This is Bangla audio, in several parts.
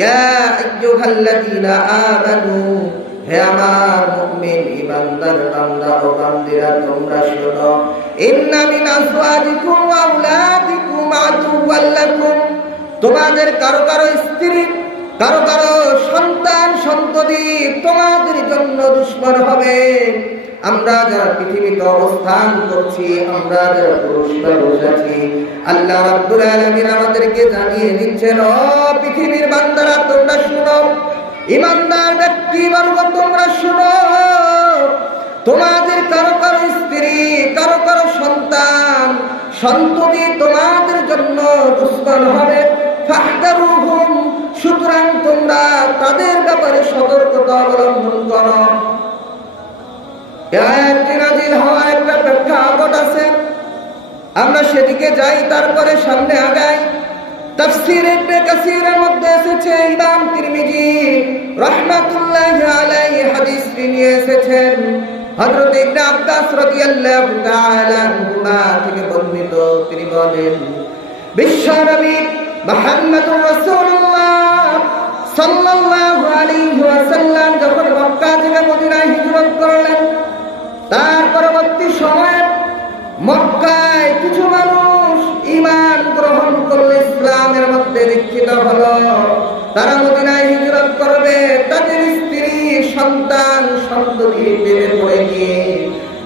ইয়া আইয়ুহাল্লাযীনা আমানু, হে আমার মুমিন ঈমানদার বান্দা ও বান্দিরা তোমরা শোনো, ইন্না মিন আজওয়াজিকুম ওয়া আওলাদিকুম আদুওয়াল লাকুম, তোমাদের কারো কারো স্ত্রী, কারো কারো সন্তান সন্ততি তোমাদের জন্য দুশমন হবে। আমরা যারা পৃথিবীতে অবস্থান করছি, আমরা যারা পুরুষ মানুষ আছি, আল্লাহ রাব্বুল আলামিন আমাদেরকে জানিয়ে দিচ্ছেন, ও পৃথিবীর বান্দারা তোমরা শুনো, ঈমানদার ব্যক্তিবর্গ তোমরা শুনো, তোমাদের কারো কারো স্ত্রী, কারো কারো সন্তান সন্ততি তোমাদের জন্য দুশমন হবে। ফাহদারুহুম, সুতরাং তোমরা তাদের ব্যাপারে সতর্কতা অবলম্বন করো। আয়াতটি নাযিল হওয়ার একটা প্রেক্ষাপট আছে, আমরা সেদিকে যাই, তারপরে সামনে আগাই। তাফসীর ইবনে কাসীরের মধ্যে এসেছে, ইমাম তিরমিজি রাহমাতুল্লাহি আলাইহি হাদিসটি নিয়ে এসেছেন, হযরত ইবনে আব্বাস রাদিয়াল্লাহু তাআলা আনহুমা থেকে বর্ণিত। তিনি বলেন, বিশ্বনবী মুহাম্মদুর রাসূলুল্লাহ সাল্লাল্লাহু আলাইহি ওয়াসাল্লাম যখন মক্কা থেকে মদিনায় হিজরত করলেন, তার পরবর্তী সময়ে মক্কায় কিছু মানুষ ঈমান গ্রহণ করল, ইসলামের মধ্যে দীক্ষিত হলো। তারা মদিনায় হিজরত করবে, তাদের স্ত্রী সন্তান সন্ততির প্রেমে পড়ে গিয়ে,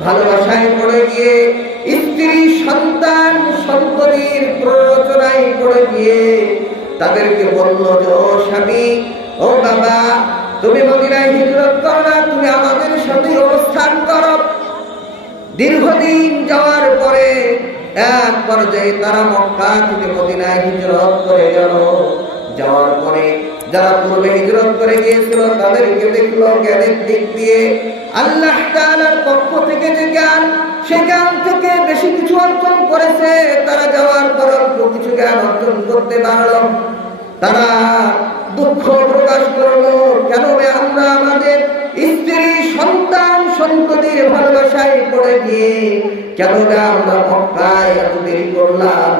ভালোবাসায় পড়ে গিয়ে, স্ত্রী সন্তান সন্ততির প্ররোচনায় পড়ে গিয়ে তাদেরকে বলল যে, ও স্বামী, ও বাবা, তুমি মদিনায় হিজরত করো না, তুমি আমাদের সাথে অবস্থান করো। দীর্ঘদিন যাওয়ার পরে এক পর্যায়ে তারা মক্কা থেকে মদিনায় হিজরত করে গেল। যাওয়ার পরে যারা পূর্বে হিজরত করে গিয়েছিল তাদেরকে দেখলো জ্ঞানের দিক দিয়ে আল্লাহ তাআলার পক্ষ থেকে যে জ্ঞান, সে জ্ঞান থেকে বেশি কিছু অর্জন করেছে। তারা যাওয়ার পর কিছু জ্ঞান অর্জন করতে পারল। তারা দুঃখ প্রকাশ করলো, কেন আমরা আমাদের স্ত্রী সন্তান সন্ততির ভালোবাসায় পড়ে গিয়ে কেন আমরা মক্কায় এত দেরি করলাম,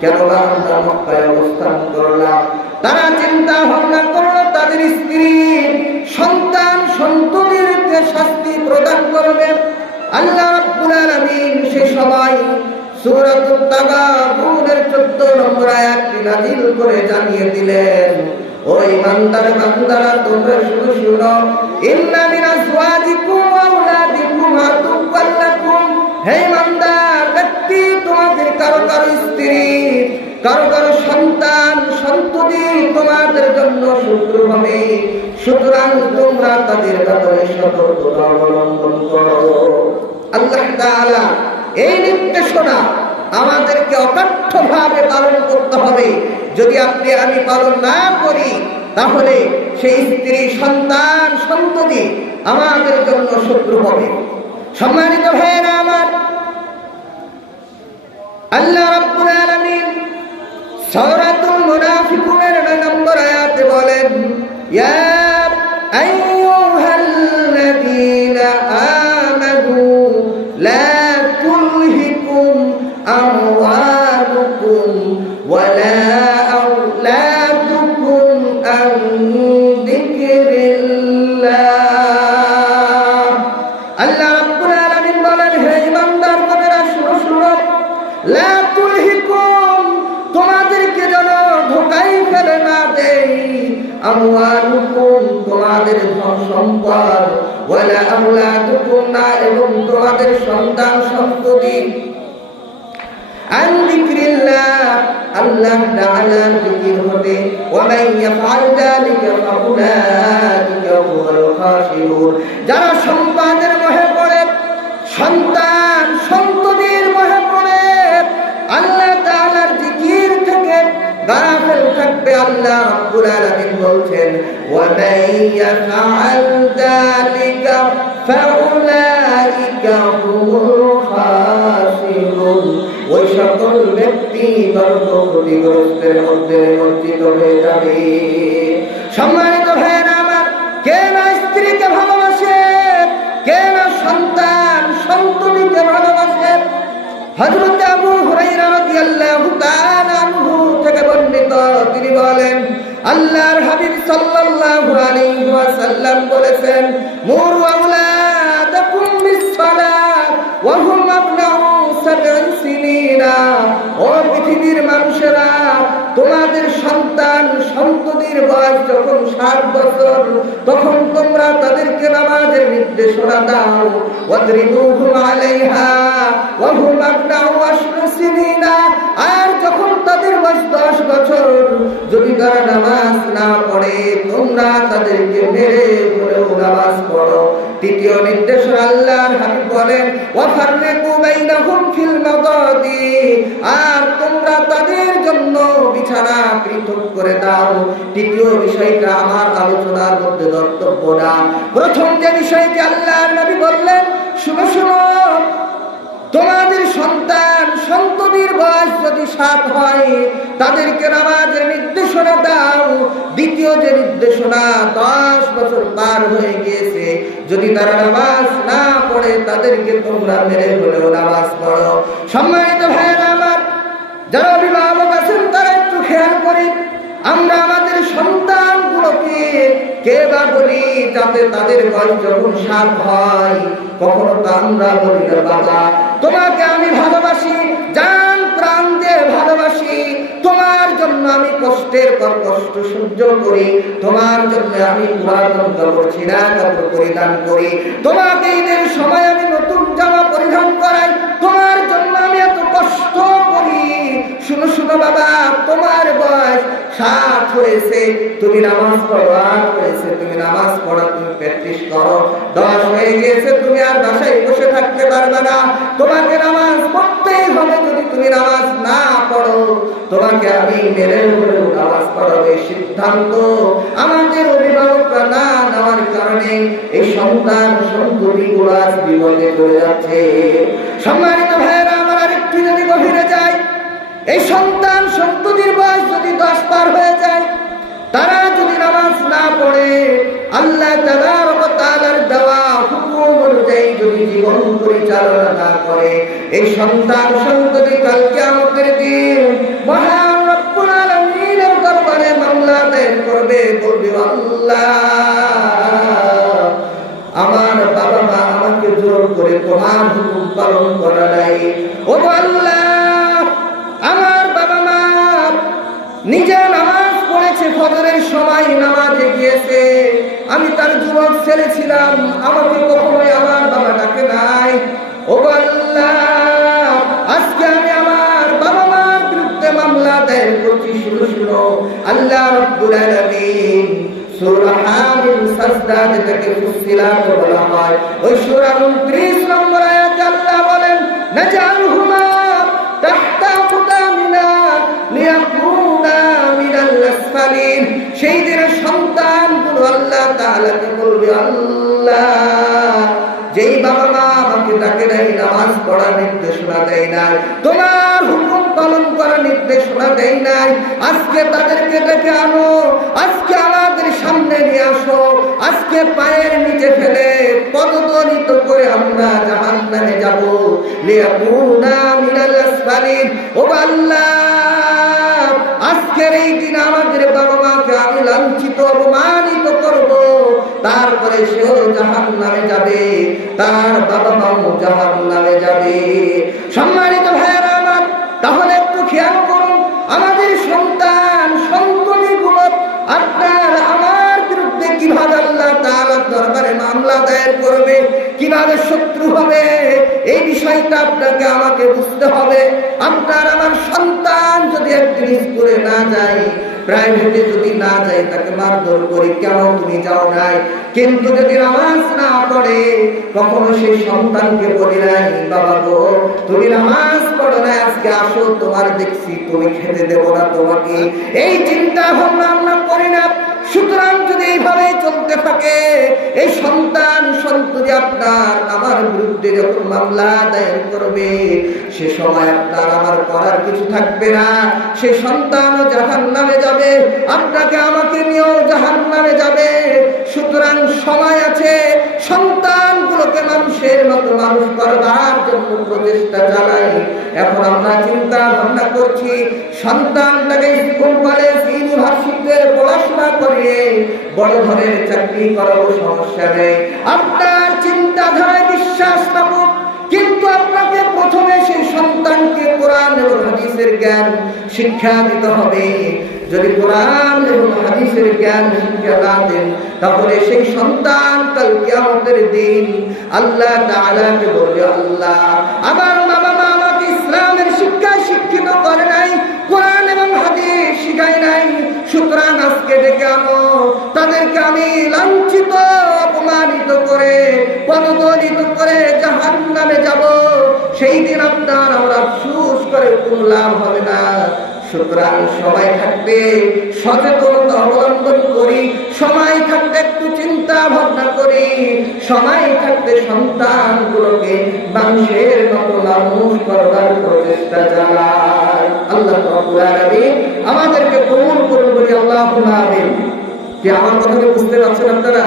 কেন আমরা মক্কায় অবস্থান করলাম। তারা চিন্তা ভাবনা করলো তাদের স্ত্রী সন্তান সন্ততিরকে শাস্তি প্রদান করবেন। আল্লাহ রাব্বুল আলামিন সে সময় সূরাতুত তাগাবুনের 14 নম্বর আয়াতটি নাযিল করে জানিয়ে দিলেন, ও ঈমানদার বান্দারা তোমরা শুধু শুনো, ইন্না মিন আজওয়াজিকুম ওয়া আওলাদিকুম আদুওয়াল লাকুম, হে ঈমানদার ব্যক্তি, তোমাদের কারো কারো স্ত্রী, কারো কারো সন্তান সন্ততি তোমাদের জন্য শত্রু হবে। সুতরাং তোমরা তাদের ব্যাপারে সতর্কতা অবলম্বন করো। আল্লাহ তাআলা এই নির্দেশনা আমাদেরকে অকথ্যভাবে পালন করতে হবে। যদি আপনি আমি পালন না করি, তাহলে সেই স্ত্রী সন্তান সন্ততি আমাদের জন্য শত্রু হবে। সম্মানিত ভাইয়েরা আমার, আল্লাহ রাব্বুল আলামিন সূরাতুল মুনাফিকুনের 9 নম্বর আয়াতে বলেন, ইয়া আইয়ুহাল্লাযীনা আমানু লা তুলহিকুম আমওয়ালুকুম ওয়ালা আওলাদুকুম আন যিকরিল্লাহ। আল্লাহ রাব্বুল আলামিন বলেন, হে ঈমানদার বান্দারা শুনো শুনো, লা তুলহিকুম, তোমাদেরকে যেন ধোঁকায় ফেলে না দেই, আমওয়ালুকুম, তোমাদের ধন সম্পদ, ওয়ালা আওলাদুকুম, না এবং তোমাদের সন্তান সন্ততি, আন যিকরিল্লাহ, আল্লাহ তাআলার যিকির হতে, ওয়া মান ইয়াফআল যালিকা ফাউলাইকা হুমুল খাসিরুন, যারা সম্পদের মোহে পড়ে, সন্তান সন্ততির মোহে পড়ে, আল্লাহ তাআলার যিকির থেকে গাফিল থাকবে। আল্লাহ রাব্বুল আলামিন বলছেন, ওয়া মান ইয়াফআল যালিকা ফাউলাইকা হুমুল খাসিরুন, ওই সকল ব্যক্তি ক্ষতিগ্রস্তের মধ্যে নিমজ্জিত হয়ে যাবে। সম্মানিত ভাইয়েরা আমার, কে না স্ত্রীকে ভালোবাসে, কে না সন্তান সন্ততিকে ভালোবাসে। হযরত আবু হুরায়রা রাদিয়াল্লাহু তাআলা আনহু থেকে বর্ণিত, তিনি বলেন, আল্লাহর হাবিব সাল্লাল্লাহু আলাইহি ওয়াসাল্লাম বলেছেন, মুরু আওলাদাকুম বিসসালাত ওয়া হুম আবনাউ সাবঈ সিনিনা। ও পৃথিবীর মানুষেরা, তোমাদের সন্তান সন্ততির বয়স যখন 7 বছর, তখন তোমরা তাদেরকে নামাজের নির্দেশনা দাও। ওয়াদরিবুহুম আলাইহা ওয়া হুম আবনাউ আশরা সিনিনা। আর যখন তাদের বয়স 10 বছর, যদি তারা নামাজ না পড়ে, তোমরা তাদেরকে মেরে ধরেও নামাজ পড়ো। তৃতীয় নির্দেশনা আল্লাহর হাবিব বলেন, ওয়াফাররিকু বাইনাহুম ফিল মাদাদি। আর তোমরা তাদের জন্য বিছানা পৃথক করে দাও। তৃতীয় বিষয়টা আমার আলোচনার মধ্যে ধর্তব্য না। প্রথম যে বিষয়টি আল্লাহর নবী বললেন, শুনো শুনো, তোমাদের সন্তান সন্ততির বয়স যদি 7 হয়, তাদেরকে নামাজের নির্দেশনা দাও। দ্বিতীয় যে নির্দেশনা, 10 বছর পার হয়ে গিয়েছে, যদি তারা নামাজ না পড়ে, তাদেরকে তোমরা মেরে হলেও নামাজ পড়ো। সম্মানিত ভাইয়েরা আমার, যারা অভিভাবক আছেন তারা একটু খেয়াল করি, আমরা আমাদের সন্তানগুলোকে কে বা বলি যাতে তাদের বয়স যখন 7 হয়, কখনো তো আমরা বলি না, বাবা তোমাকে আমি ভালোবাসি, জান প্রাণ দিয়ে ভালোবাসি, তোমার জন্য আমি কষ্টের পর কষ্ট সহ্য করি, তোমার জন্য আমি পুরাতন কাপড় ছিঁড়া কাপড় পরিধান করি, তোমাকে ঈদের সময় আমি নতুন জামা পরিধান করাই, তোমার জন্য আমি এত কষ্ট করি। শুনো শুনো বাবা, তোমার বয়স 7 হয়েছে, তুমি নামাজ পড়ো, 8 হয়েছে, তুমি নামাজ পড়ো, তুমি প্র্যাকটিস করো, 10 হয়ে গিয়েছে, তুমি আর বাসায় বসে থাকতে পারবে না, তোমাকে নামাজ পড়তেই হবে। যদি তুমি নামাজ না পড়ো, তোমাকে আমি মেরে হলেও নামাজ পড়াবে। সিদ্ধান্ত আমাদের অভিভাবকরা না নেওয়ার কারণে এই সন্তান সন্ততিগুলো আজ বিপদে পড়ে যাচ্ছে। সম্মানিত ভাইয়েরা আমার, আরেকটু যদি গভীরে যায়, এই সন্তান সন্ততির বয়স যদি 10 পার হয়ে যায়, তারা যদি নামাজ না পড়ে, আল্লাহ তাআলার দেওয়া হুকুম অনুযায়ী যদি জীবন পরিচালনা না করে, এই সন্তান সন্ততি কাল কিয়ামতের দিন মহান রব্বুল আলামিনের দরবারে মামলা দায়ের করবে, বলবে, আল্লাহ আমার বাবা মা আমাকে জোর করে তোমার হুকুম পালন করা নাই। ও আল্লাহ, আমার বাবা মা নিজে নামাজ পড়েছে, ফজরের সময় নামাজে গিয়েছে, আমি তার যুবক ছেলে ছিলাম, আমাকে কখনোই আমার বাবা ডাকে নাই। ও আল্লাহ, আজকে আমি আমার বাবা মার বিরুদ্ধে মামলা দায়ের করছি। শুনো শুনো, আল্লাহ রাব্বুল আলামিন সূরা হামিম সাজদা, যেটাকে ফুসসিলাত বলা হয়, ওই সূরা 29 নম্বর আয়াতে আল্লাহ বলেন, নাজআলহুমা তাহতা কুদামিনা লিয়াকুনা মিনাল আসফালিন। সেই দিনের সন্তানগুলো আল্লাহ তাআলাকে বলবে, আল্লাহ যেই বাবা মা আমাকে ডাকে নাই, নামাজ পড়ার নির্দেশনা দেয় নাই, তোমার হুকুম পালন করার নির্দেশনা দেয় নাই, আজকে তাদেরকে ডেকে আনো, আজকে আমাদের সামনে নিয়ে আসো, আজকে পায়ের নিচে ফেলে পদদলিত করে আমরা জাহান্নামে যাব। লিয়াকুনা মিনাল আসফালিন। ও আল্লাহ, আজকের এই দিন আমাদের বাবা মাকে আমি লাঞ্ছিত অপমানিত করব, তারপরে সেও জাহান্নামে যাবে, তার বাবা মাও জাহান্নামে যাবে। সম্মানিত ভাইয়েরা আমার, তাহলে একটু খেয়াল করুন, আমাদের সন্তান সন্ততিগুলো আপনার আমার বিরুদ্ধে কিভাবে আল্লাহ তাআলার দরবারে মামলা দায়ের করবে, কিভাবে শত্রু হবে, এই বিষয়টা আপনাকে আমাকে বুঝতে হবে। আপনার আমার সন্তান যদি একদিন স্কুলে না যায়, প্রাইভেটে যদি না যায়, তাকে মারধর করি, কেন তুমি যাও নাই, কিন্তু যদি নামাজ না পড়ে, কখনো সেই সন্তানকে বলি নাই, বাবা গো তুমি নামাজ পড়ো না, আজকে আসো, তোমার দেখছি তুমি খেতে দেবো না তোমাকে, এই চিন্তা ভাবনা আমরা করি না। সুতরাং যদি এইভাবে চলতে থাকে, এই সন্তান সন্ততি আপনার আমার বিরুদ্ধে যখন মামলা দায়ের করবে, সে সময় আপনার আমার করার কিছু থাকবে না, সে সন্তানও জাহান্নামে যাবে, আপনাকে আমাকে নিয়েও জাহান্নামে যাবে। সুতরাং সময় আছে, সন্তানগুলোকে মানুষের মতো মানুষ করবার জন্য প্রচেষ্টা চালাই। এখন আমরা চিন্তা ভাবনা করছি সন্তানটাকে স্কুল কলেজ ইউনিভার্সিটিতে পড়াশোনা করিয়ে বড় ধরনের চাকরি করাবো, সমস্যা নেই। আপনার চিন্তাধারায় বিশ্বাস থাকুক, কিন্তু আপনাকে প্রথমে সেই সন্তানকে কোরআন এবং হাদিসের জ্ঞান শিক্ষা দিতে হবে। যদি কোরআন এবং হাদিসের জ্ঞান শিক্ষা না দেন, তাহলে সেই সন্তান কাল কিয়ামতের দিন আল্লাহ তাআলাকে বলবে, আল্লাহ আমার বাবা মা আমাকে ইসলামের শিক্ষায় শিক্ষিত করে নাই, কোরআন এবং হাদিস শিখায় নাই, সুতরাং আজকে ডেকে আনো, তাদেরকে আমি লাঞ্ছিত অপমানিত করে পদদলিত করে জাহান্নামে যাব। সেই দিন আপনার আমরা আফসোস করে কোনো লাভ হবে না। সুতরাং সময় থাকতে সচেতনতা অবলম্বন করি, সময় থাকতে একটু চিন্তা ভাবনা করি, সময় থাকতে সন্তানগুলোকে মানুষের মতো মানুষ করার প্রচেষ্টা চালাই। আল্লাহ রাব্বুল আলামিন আমাদেরকে কবুল করুন বলি আল্লাহুম্মা আমিন। কি আমার কথাকে বুঝতে পারছেন আপনারা?